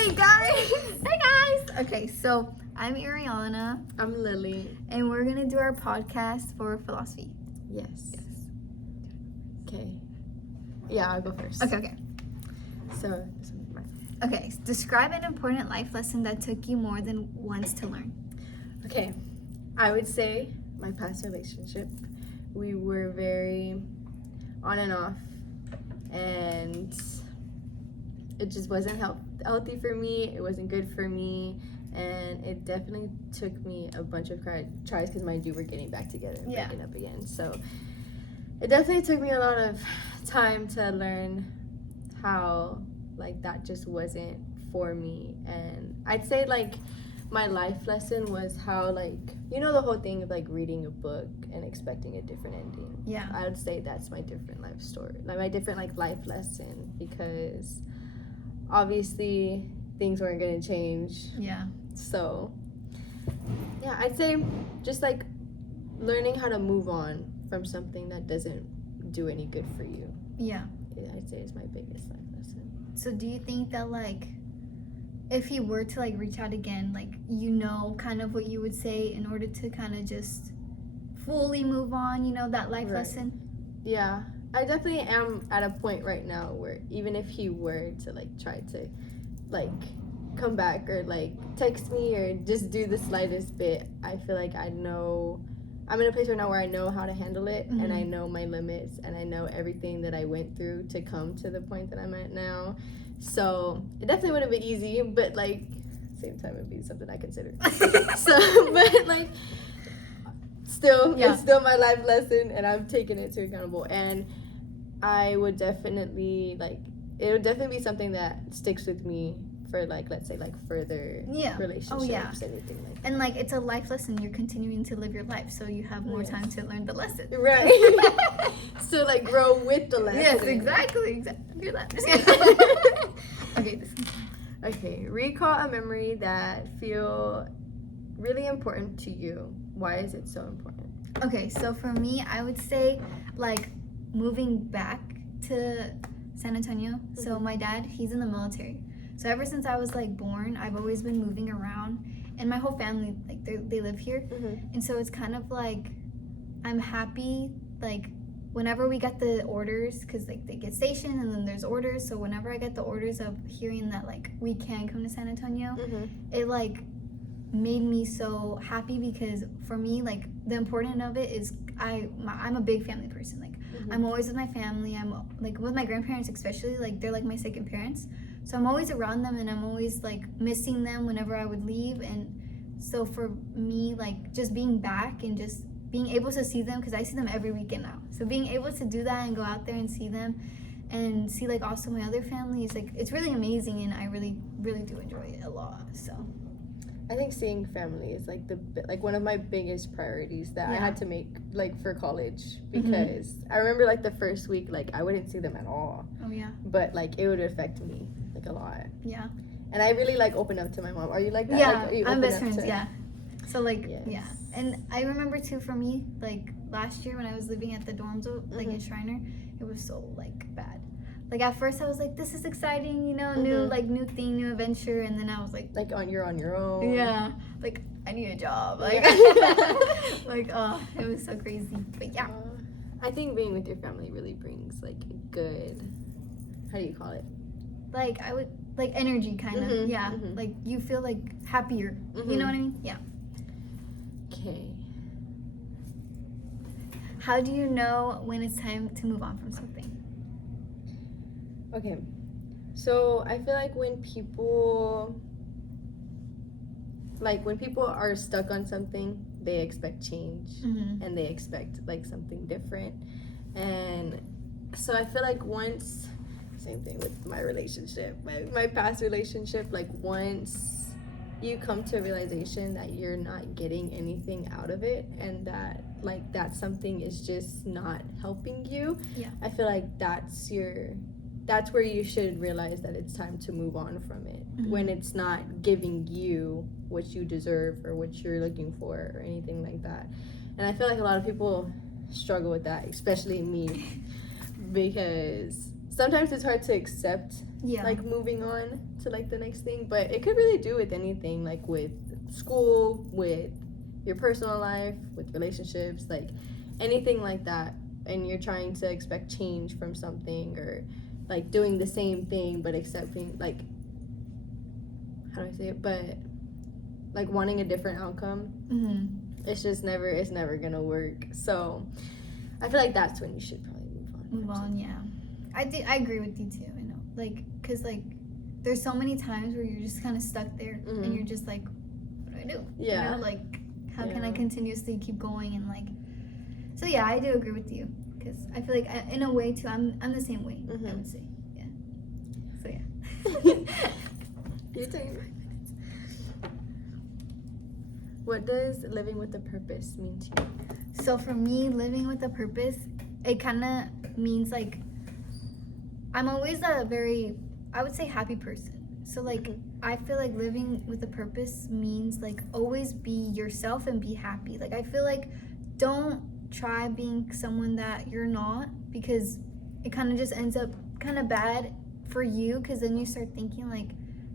Hey guys! Hey guys! Okay, so I'm Eriana. I'm Lilli. And we're gonna do our podcast for philosophy. Yes. Okay. Yeah, I'll go first. Okay. So, this one's mine. Okay, describe an important life lesson that took you more than once to learn. Okay. I would say my past relationship. We were very on and off, and it just wasn't healthy for me. It wasn't good for me, and it definitely took me a bunch of tries because mind you, we're getting back together and breaking up again. So it definitely took me a lot of time to learn how that just wasn't for me. And I'd say my life lesson was how the whole thing of reading a book and expecting a different ending. Yeah. I would say that's my different life story, my different life lesson, because obviously things weren't gonna change. Yeah. So yeah, I'd say just learning how to move on from something that doesn't do any good for you. Yeah. I'd say is my biggest life lesson. So do you think that if he were to reach out again, kind of what you would say in order to kind of just fully move on, that life lesson? Yeah, I definitely am at a point right now where even if he were to try to come back or text me or just do the slightest bit, I feel like I know I'm in a place right now where I know how to handle it. Mm-hmm. And I know my limits and I know everything that I went through to come to the point that I'm at now. So it definitely wouldn't be easy, but same time it'd be something I consider. So, but still, it's still my life lesson, and I'm taking it to accountable. And I would definitely it would definitely be something that sticks with me for let's say further relationships, anything like that. And it's a life lesson. You're continuing to live your life, so you have more time to learn the lesson. Right. So grow with the lesson. Yes, exactly. You're that. Okay. Okay. Recall a memory that feel really important to you. Why is it so important? Okay, so for me, I would say moving back to San Antonio. Mm-hmm. So my dad, he's in the military. So ever since I was born, I've always been moving around, and my whole family they live here. Mm-hmm. And so it's kind of I'm happy whenever we get the orders, because they get stationed and then there's orders. So whenever I get the orders of hearing that we can come to San Antonio, mm-hmm. it made me so happy, because for me the important of it is I'm a big family person. Mm-hmm. I'm always with my family. I'm with my grandparents especially. They're my second parents. So I'm always around them, and I'm always missing them whenever I would leave. And so for me, just being back and just being able to see them, because I see them every weekend now. So being able to do that and go out there and see them and see also my other family is it's really amazing, and I really, really do enjoy it a lot. So I think seeing family is one of my biggest priorities that I had to make for college, because mm-hmm. I remember the first week I wouldn't see them at all. Oh yeah. But it would affect me a lot. Yeah. And I really open up to my mom. Are you like that? Yeah, I'm best friends. Yeah. So yes. Yeah. And I remember too, for me, last year when I was living at the dorms mm-hmm. in Shriner, it was so bad. At first I was this is exciting, mm-hmm. new thing, new adventure, and then I was you're on your own. Yeah. I need a job. Oh, it was so crazy. But yeah. I think being with your family really brings good, how do you call it? I would energy kind of. Mm-hmm. Yeah. Mm-hmm. You feel happier. Mm-hmm. You know what I mean? Yeah. Okay. How do you know when it's time to move on from something? Okay, so I feel when people are stuck on something, they expect change, mm-hmm. and they expect something different. And so I feel once, same thing with my relationship, my past relationship, once you come to a realization that you're not getting anything out of it, and that that something is just not helping you, I feel that's where you should realize that it's time to move on from it, mm-hmm. when it's not giving you what you deserve or what you're looking for or anything like that. And I feel a lot of people struggle with that, especially me, because sometimes it's hard to accept Yeah. like moving on to like the next thing, but it could really do with anything, like with school, with your personal life, with relationships, like anything like that. And you're trying to expect change from something, or like doing the same thing but accepting, like, how do I say it, but like wanting a different outcome. It's just never gonna work. So I feel like that's when you should probably move on. Yeah. I agree with you too. I know, like, cause like there's so many times where you're just kind of stuck there, and you're just like, what do I do? Yeah. You know, like, how can I continuously keep going? And like, so yeah, I do agree with you, cause I feel like in a way too, I'm the same way. I would say, yeah. So yeah. You're taking 5 minutes. What does living with a purpose mean to you? So for me, living with a purpose, it kind of means like I'm always a very, I would say, happy person. So like I feel like living with a purpose means like always be yourself and be happy. Like I feel like don't try being someone that you're not, because it kind of just ends up kind of bad for you, because then you start thinking like,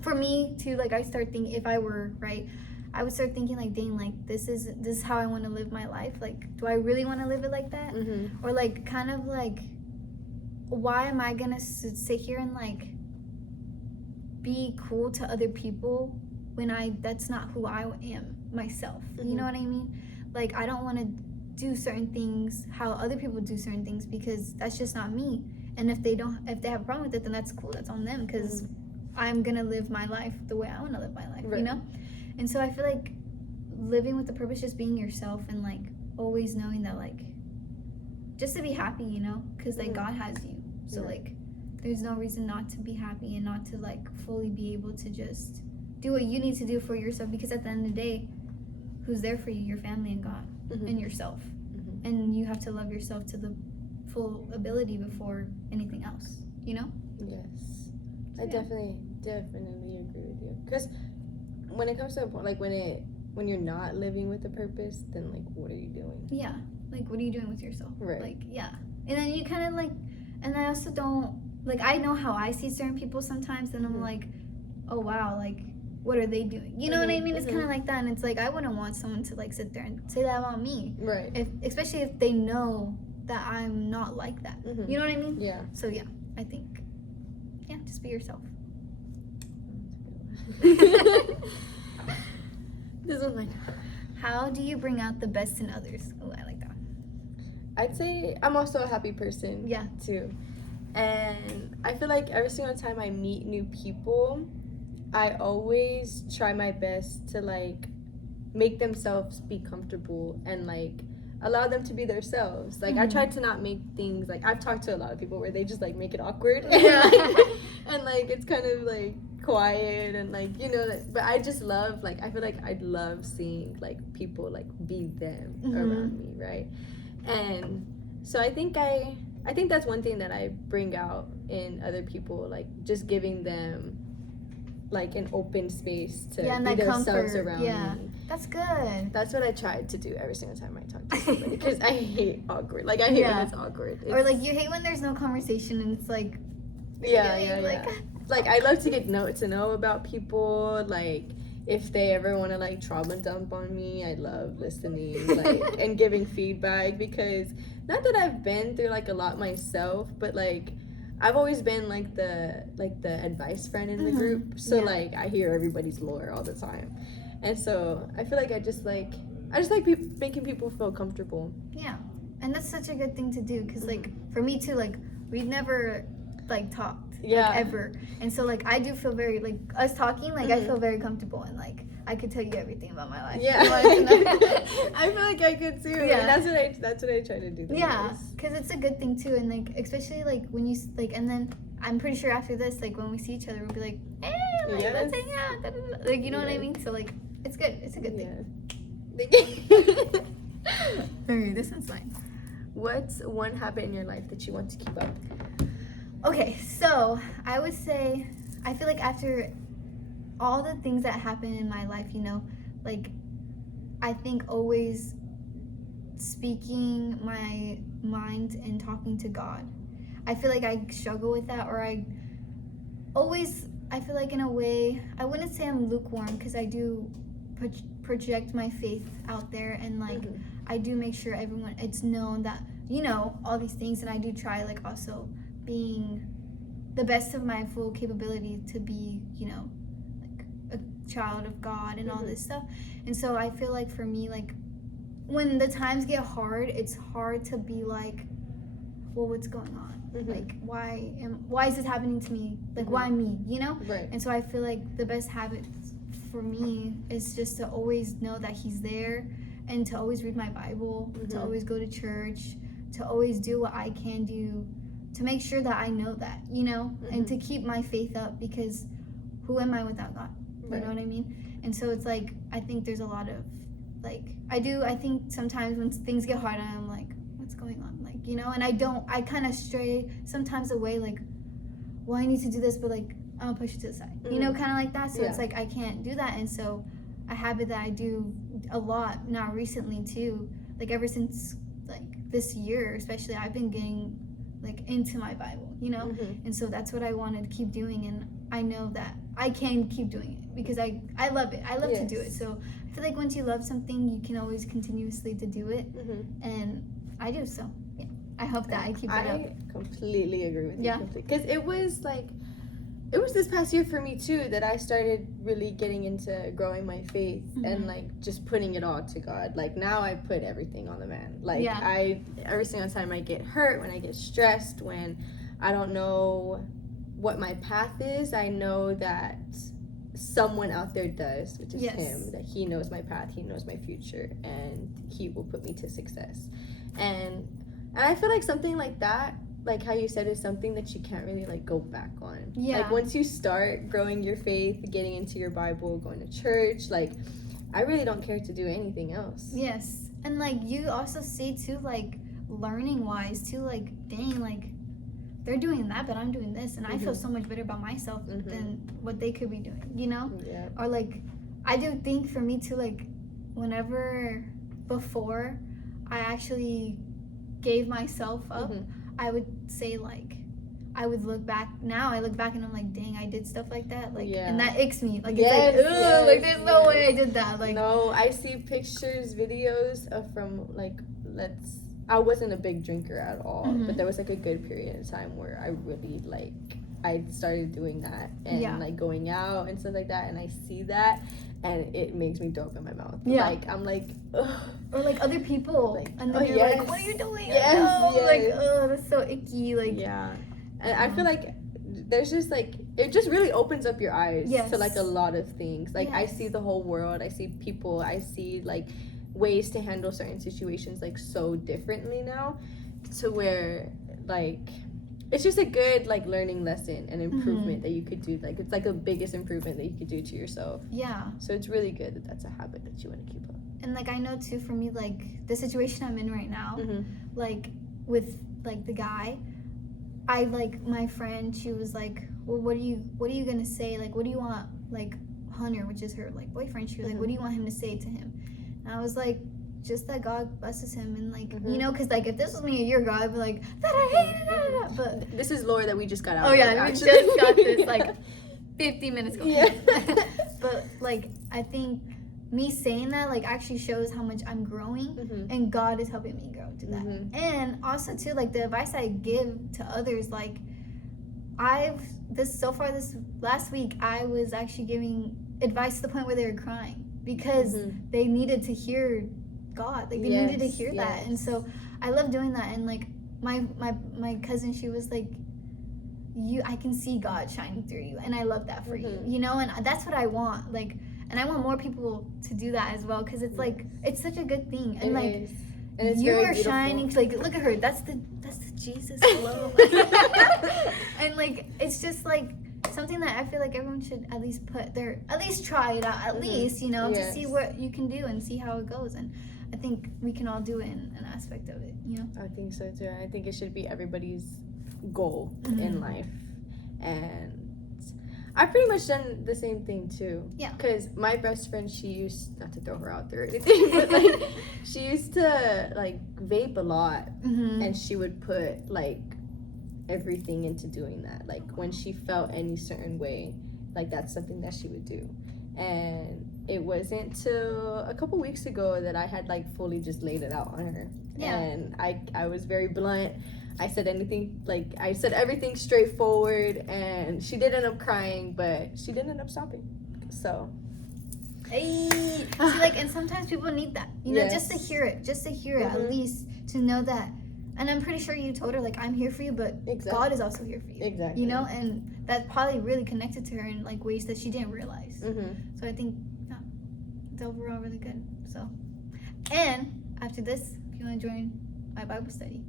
for me too, like I start thinking, if I were right, I would start thinking like, dang, like this is how I want to live my life. Like, do I really want to live it like that? Or like kind of like, why am I gonna sit here and like be cool to other people when that's not who I am myself? You know what I mean? Like I don't want to do certain things how other people do certain things, because that's just not me. And if they have a problem with it, then that's cool, that's on them, because I'm gonna live my life the way I want to live my life, you know? And so I feel like living with the purpose, just being yourself, and like always knowing that like just to be happy, you know, because like God has you, so like there's no reason not to be happy and not to like fully be able to just do what you need to do for yourself, because at the end of the day, who's there for you? Your family and God and yourself. And you have to love yourself to the full ability before anything else, you know? Yes. I definitely agree with you, because when it comes to a point, like when you're not living with a purpose, then like what are you doing? Yeah, like what are you doing with yourself? Right. Like, yeah. And then you kind of like, and I also don't, like, I know how I see certain people sometimes, and I'm like, oh wow, like what are they doing? You know what I mean? It's kind of like that. And it's like, I wouldn't want someone to like sit there and say that about me, right? Especially if they know that I'm not like that. You know what I mean? Yeah. So yeah, I think, yeah, just be yourself. This one's mine. How do you bring out the best in others? Oh, I like that. I'd say I'm also a happy person. Yeah. Too. And I feel like every single time I meet new people, I always try my best to like make themselves be comfortable and like allow them to be themselves. Like I try to not make things like, I've talked to a lot of people where they just like make it awkward and like it's kind of like quiet and like, you know, but I just love, like I feel like I'd love seeing like people like be them around me, right? And so I think that's one thing that I bring out in other people, like just giving them like an open space to be themselves around me. That's good. That's what I tried to do every single time I talk to somebody, because I hate awkward. Like I hate when it's awkward. Or like you hate when there's no conversation and it's like like I love to get to know about people. Like if they ever want to like trauma dump on me, I love listening like and giving feedback, because not that I've been through like a lot myself, but like I've always been like the advice friend in the group. So like I hear everybody's lore all the time. And so I feel like I just like making people feel comfortable. Yeah. And that's such a good thing to do, because like for me too, like we've never like talked like, ever, and so like I do feel very like us talking, like I feel very comfortable, and like I could tell you everything about my life. I feel like I could too. And that's what I try to do. Because it's a good thing too, and like especially like when you like, and then I'm pretty sure after this, like when we see each other, we'll be like, hey, like, let's hang out, da, da, da. Like you know what I mean? So like it's good. It's a good thing. Okay, this one's fine. What's one habit in your life that you want to keep up? Okay, so I would say, I feel like after all the things that happen in my life, you know, like I think always speaking my mind and talking to God. I feel like I struggle with that, or I feel like in a way, I wouldn't say I'm lukewarm, because I do project my faith out there, and like I do make sure it's known that, you know, all these things, and I do try like also being the best of my full capability to be, you know, like a child of God and all this stuff. And so I feel like for me, like when the times get hard, it's hard to be like, well, what's going on? Like, why is this happening to me? Like, why me? You know? Right. And so I feel like the best habit for me is just to always know that he's there, and to always read my Bible, to always go to church, to always do what I can do to make sure that I know that, you know, and to keep my faith up, because who am I without God? You know what I mean? And so it's like, I think there's a lot of like, I think sometimes when things get hard, I'm like, what's going on? Like, you know, and I kind of stray sometimes away, like, well, I need to do this, but like, I'm gonna push it to the side, you know, kind of like that. So it's like, I can't do that. And so a habit that I do a lot now recently too, like ever since like this year, especially, I've been getting like into my Bible, you know? And so that's what I wanted to keep doing. And I know that I can keep doing it because I love it. I love to do it. So I feel like once you love something, you can always continuously to do it. And I do. So yeah, I hope that I keep it up. I completely agree with you. Because it was this past year for me too that I started really getting into growing my faith and like just putting it all to God. Like now I put everything on the man. Like every single time I get hurt, when I get stressed, when I don't know what my path is, I know that someone out there does, which is him, that he knows my path, he knows my future, and he will put me to success. And I feel like something like that, like how you said, is something that you can't really like go back on. Like once you start growing your faith, getting into your Bible, going to church, like I really don't care to do anything else. Yes. And like you also see too, like learning wise too, like dang, like they're doing that, but I'm doing this, and I feel so much better about myself than what they could be doing, you know? Or like I do think for me too, like whenever before I actually gave myself up, I would say like, I would look back, now I look back and I'm like, dang, I did stuff like that, like, and that icks me, like, it's like, ugh, like, there's no way I did that, like. No, I see pictures, videos from, like, I wasn't a big drinker at all, but there was, like, a good period of time where I really, like, I started doing that, and, like, going out and stuff like that, and I see that, and it makes me throw up in my mouth. Like, I'm like, ugh. Or, like, other people, like, and then you're like, what are you doing? Like, oh, that's so icky, like. And I feel like there's just, like, it just really opens up your eyes to, like, a lot of things. Like, I see the whole world, I see people, I see, like, ways to handle certain situations, like, so differently now, to where, like, it's just a good, like, learning lesson and improvement that you could do. Like, it's, like, the biggest improvement that you could do to yourself. So it's really good that that's a habit that you want to keep up. And, like, I know, too, for me, like, the situation I'm in right now, like, with, like, the guy, I, like, my friend, she was like, well, what are you gonna say? Like, what do you want, like, Hunter, which is her, like, boyfriend, she was like, what do you want him to say to him? And I was like, just that God blesses him, and, like, you know, because, like, if this was me a year ago, I'd be like, that I hate it, but this is lore that we just got out. Oh, yeah, we just got this, like, 50 minutes ago. But, like, I think me saying that, like, actually shows how much I'm growing, and God is helping me grow to that. And also, too, like, the advice I give to others, like, this last week, I was actually giving advice to the point where they were crying, because they needed to hear God, like, they needed to hear that. And so I love doing that. And, like, my cousin, she was like, I can see God shining through you, and I love that for you, you know? And that's what I want, like, and I want more people to do that as well, because it's like, it's such a good thing. And like, and it's you are shining, like, look at her, that's the Jesus glow. And like, it's just like something that I feel like everyone should at least try it out, at least, you know, to see what you can do and see how it goes. And I think we can all do it in an aspect of it, you know? I think so too. I think it should be everybody's goal in life. And I've pretty much done the same thing too. Yeah. Because my best friend, she used, not to throw her out there or anything, but like, she used to like vape a lot, and she would put like everything into doing that. Like when she felt any certain way, like that's something that she would do. And it wasn't till a couple weeks ago that I had like fully just laid it out on her. Yeah. And I was very blunt. I said everything straightforward, and she did end up crying, but she didn't end up stopping. So Hey. See, like, and sometimes people need that, you know, Yes. just to hear it, at least to know that. And I'm pretty sure you told her, like, I'm here for you, but Exactly. God is also here for you. Exactly. You know, and that probably really connected to her in like ways that she didn't realize. So I think it's overall really good. So, and after this, if you want to join my Bible study,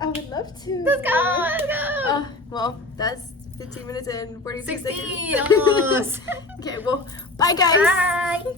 I would love to. let's go. Well, that's 15 minutes and 42 seconds. 16 almost. Okay, well, bye guys. Bye.